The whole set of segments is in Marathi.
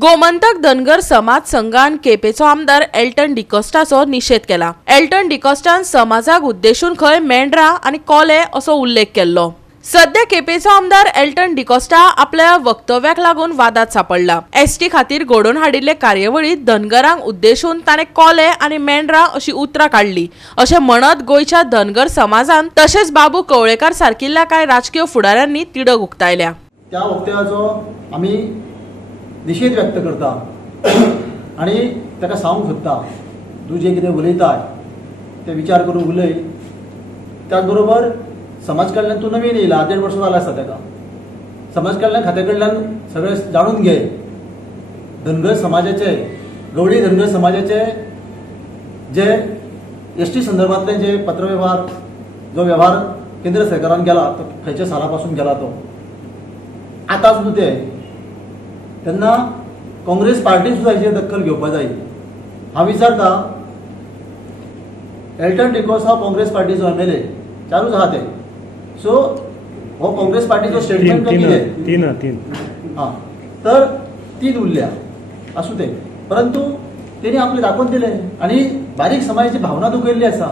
गोमंतक धनगर समाज संघान केपेचो आमदार एल्टन डिकोस्टाचो निषेध केला। एल्टन डिकोस्टान समाजाक उद्देशून खंय मेंढरा आनी कोले असो उल्लेख केल्लो। सध्या केपेचो आमदार एल्टन डिकोस्टा आपल्या वक्तव्याक लागून वादात सापडला। एसटी खातीर घडोवन हाडिल्ले कार्यावळीत धनगरांक उद्देशून ताणे कोले आनी मेंढरा अशी उतरां काढली अशें म्हणत गोंयच्या धनगर समाजान तशेंच बाबू कवळेकार सारकिल्ल्या कांय राजकीय फुडाऱ्यांनी तिडक उक्तायल्या। त्या वक्तव्याचो आमी निषेध व्यक्त करता आणि ताका सांगूंक सोदता तूं जे कितें उलयताय ते विचार करून उलय। त्याच बरोबर समाज कल्याण तूं नवीन येयला, 8 वर्सां जाला आसा ताका। समाज कल्याण खात्या कडल्यान सगळें जाणून घे धनगर समाजाचे, गवळी धनगर समाजाचे जे एसटी संदर्भातले जे पत्रव्यवहार जो व्यवहार केंद्र सरकारान केला तो खंयच्या सालापासून केला तो आतांच न्हू ते तेन्ना काँग्रेस पार्टी सुद्धा हेचेर दखल घेवपाक जाय। हांव विचारता एल्टन डिकोस हो काँग्रेस पार्टीचो MLA चालूच आहा ते, सो हो काँग्रेस पार्टीचो स्टेटमेंट काय कितें हां तर तीन उरल्या आसूं ते, परंतु तेणी आपले दाखोवन दिले आनी बारीक समाजाची भावना दुखयल्ली आसा।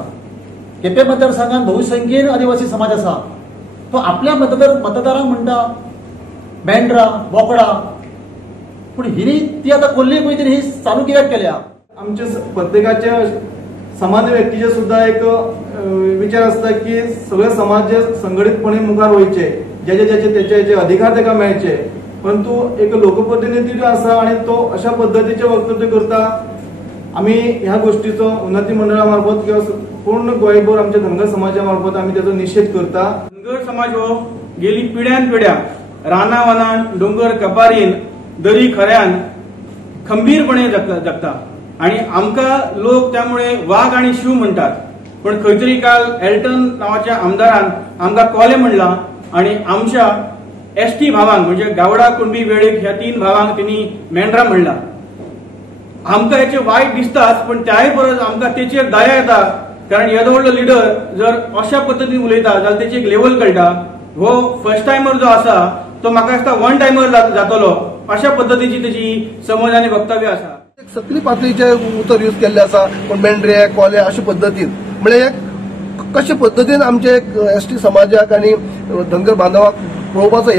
केपें मतदारसंघात बहुसंख्येन आदिवासी समाज आसा, तो आपल्या मतदारांक म्हणटा मेंढरा बोकडा, पण हिनी ती आता कोल्ली पळय ही चालू कित्याक केल्या? आमचे प्रत्येकाच्या सामान्य व्यक्तीचे सुद्धा एक विचार असता की सगळे समाज संघटितपणे मुखार वयचे, ज्याचे त्याचे अधिकार ताका मेळचे, परंतु एक लोकप्रतिनिधी आसा आणि तो अशा पद्धतीचे वक्तव्य करता। आम्ही ह्या गोष्टीचो उन्नती मंडळामार्फत किंवा पूर्ण गोंयभर आमच्या धनगर समाजामार्फत आम्ही त्याचा निषेध करता। धनगर समाज हो गेली पिढ्यान पिढ्या रानावनान डोंगर कपारीन दरी खऱ्यान खंबीरपणे जगता आणि आमकां लोक त्यामुळे वाघ आणि शिव म्हणतात, पण खंयतरी काल एल्टन नावाच्या आमदारान आमकां कोले म्हणला आणि आमच्या एसटी भावांक म्हणजे गावडा कुणबी वेळीक ह्या 3 भावांक तिनी मेंढरा म्हणला। आमकां हेचे वायट दिसताच, पण त्याय परस आमकां तेचेर दया येता, कारण येदो व्हडलो लिडर जर अशा पद्दतीन उलयता जाल्यार तेची एक लेवल कळटा। हो फर्स्ट टायमर जो आसा तो म्हाका दिसता 1 टायमर जातलो अशा पद्धतीची त्याची समज आणि वक्तव्य आसा। सकली पातळीचे उतर यूज केल्ले आसा, पण मेंढरे कोले अशा पद्दतीन म्हणजे कशा पद्दतीन आमचे एसटी समाजाक आणि धनगर बांधवाक पळोवपाचो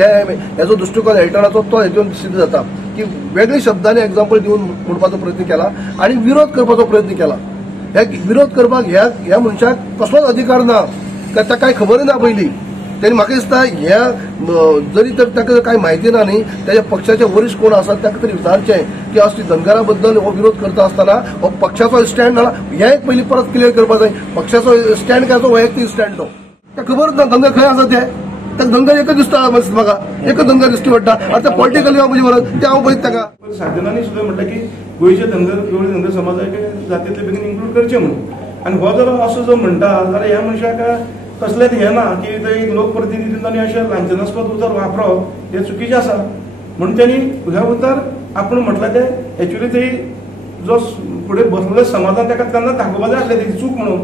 हेजो दृष्टिकोन एल्टनाचो तो हेतून सिद्ध जाता की वेगळ्या शब्दांनी एक्झाम्पल दिवन म्हणपाचो प्रयत्न केला आणि विरोध करपाचो प्रयत्न केला। ह्या विरोध करपाक ह्या मनशाक कसलोच अधिकार ना, ताका कांय खबर ना पयली। त्यांनी म्हाका दिसता ह्या जरी तर ताका कांय म्हायती ना न्ही, त्याच्या पक्षाचे वरिष्ठ कोण आसात ताका तरी विचारचें की असली धनगरा बद्दल हो विरोध करता आसतना हो पक्षाचो स्टँड ना, हें एक पयलीं परत क्लियर करपाक जाय। पक्षाचो स्टँड काय तो वैयक्तीक स्टँड तो ताका खबर ना धनगर खंय आसा ते, ताका धनगर एकच दिसता म्हाका, एकच धनगर दिश्टी पडटा। आतां पॉलिटिकली म्हणजे परत ते हांव पळयत ताका साधनांनी सुद्धा म्हटलं की गोंयचे धनगर समाजाचे जातींतले बेगीन इन्क्लूड करचे म्हणून, आणि हो जर असो जो म्हणटा जाल्यार ह्या मनशाक कसलेंच हे ना की थंय लोकप्रतिनिधींनी अशें लांछनास्पद उतर वापरप हे चुकीचें आसा। म्हणून त्यांनी हे उतर आपण म्हटलं ते एक्च्युअली थंय जो फुडें बसलेल्या समाजान ताका तेन्ना दाखोवपाक जाय आसलें ती चूक म्हणून,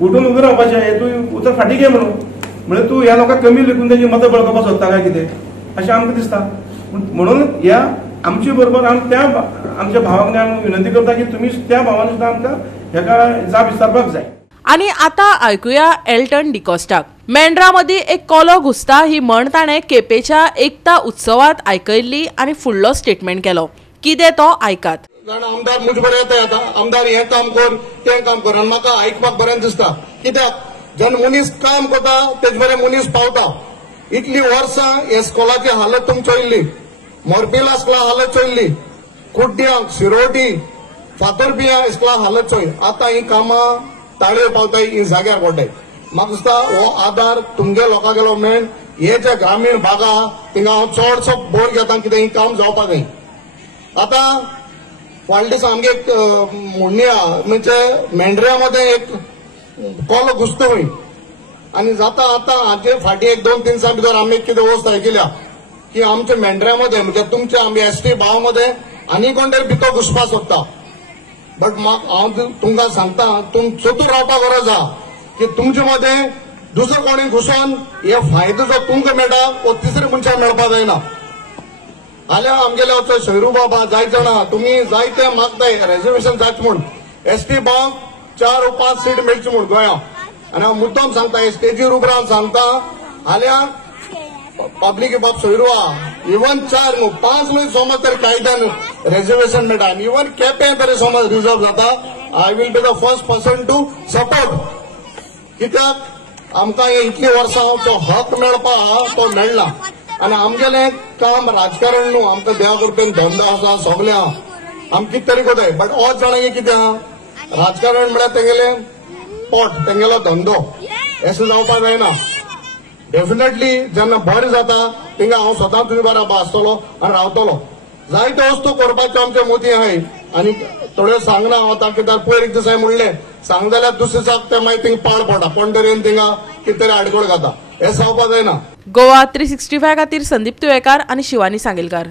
उठून उबें रावपाचें हे तूं उतर फाटीं घे म्हणून, म्हणजे तूं ह्या लोकांक कमी लेखून तेजी मतां बळकावपाक सोदता काय कितें अशें आमकां दिसता। म्हणून ह्या आमचे बरोबर त्या आमच्या भावांक आमी विनंती करता की तुमी त्या भावान सुद्दां आमकां हेका जाप विचारपाक जाय। आणि आता ऐकूया एल्टन डिकोस्टाक। मेंढरामदी एक कोलो घुसता ही म्हण ताणे केपेच्या एकता उत्सवात आयकयल्ली आणि फुडलो स्टेटमेंट केलो। कितें तो आयकात। आमदार मुझ बरें येता येता आमदार हें काम कर तें काम कर आनी म्हाका आयकपाक बरें दिसता, कित्याक जेन्ना मनीस काम करता तेज बरें मनीस पावता। इतली वर्सां हे स्कॉलाची हालत तुमची चोयल्ली, मोरपिला स्कॉला हालत चोयल्ली, कुड्ड्यांक शिरोटी फातरपिया स्कॉला हालत चोय, आतां ही कामां ताळेर पावताय ही जाग्यार पडटाय। म्हाका दिसता हो आदार तुमगे लोकांगेलो मेन हे जे ग्रामीण भागा थिंगा हांव चडसो भर घेता कितें ही काम जावपाक जाय। आतां फाटल्या दिसा आमगे एक म्हणणी आहा, म्हणजे मेंढऱ्यामध्ये एक कोलो घुसता आणि जाता आतां हाचे फाटीं 1-2-3 दिसां भितर आमी कितें वस्त आयकल्या की आमच्या मेंढऱ्यामध्ये म्हणजे तुमच्या आमी एसटी भावामध्ये आनी कोण तरी भितर घुसपाक सोदता। बट हांव तुमकां सांगता तुम चतूर रावपाक गरज आहा की तुमचे मध्ये दुसरो कोणी घुसोन हे फायदो जो तुमकां मेळटा तो तिसऱ्या मनशाक मेळपाक जायना। जाल्यार आमगेले वचो शैरू बाबा जाय जाणा तुम्ही जायते मागताय रिजर्वेशन जावचे म्हूण एसटी बांक 4 वा 5 सीट मेळची म्हूण गोंयांत आनी हांव मुद्दम सांगता स्टेजीर उबो रावन सांगता जाल्यार पब्लीक बाब शैरू इवन 4 न्हू 5 न्हू समज तरी कायद्यान रिजर्वेशन मेळटा आनी इवन केपें तरी समज रिजर्व जाता I will be the first person to support कित्याक आमकां इतली वर्सां तो हक मेळपा तो मेळना आनी आमगेलें काम राजकारण न्हू आमकां देवा कृपेन धंदो आसा सगलें आम कितें तरी कोताय बट हो जाणांगे कितें आहा राजकारण म्हळ्यार तेंगेलें पोट तेंगेलो धंदो अशें जावपाक जायना डेफिनेटली जेन्ना बरें जाता थिंगा हांव स्वता तुजे बरोबर आसतलो आनी रावतलो जायत्यो वस्तू करपाच्यो आमचे मोदी आहाय आनी थोड्यो सांगना हांव ताका कित्याक पयर एक दिसा म्हणलें सांग जाल्यार दुसरे दिसाक ते मागीर थिंगा पाड पडटा पंढरीन थिंगा कितें तरी आडकोळ घाता हें जावपाक जायना. गोवा 365 खातीर संदीप तुयेकार आनी शिवानी सांगेलकार.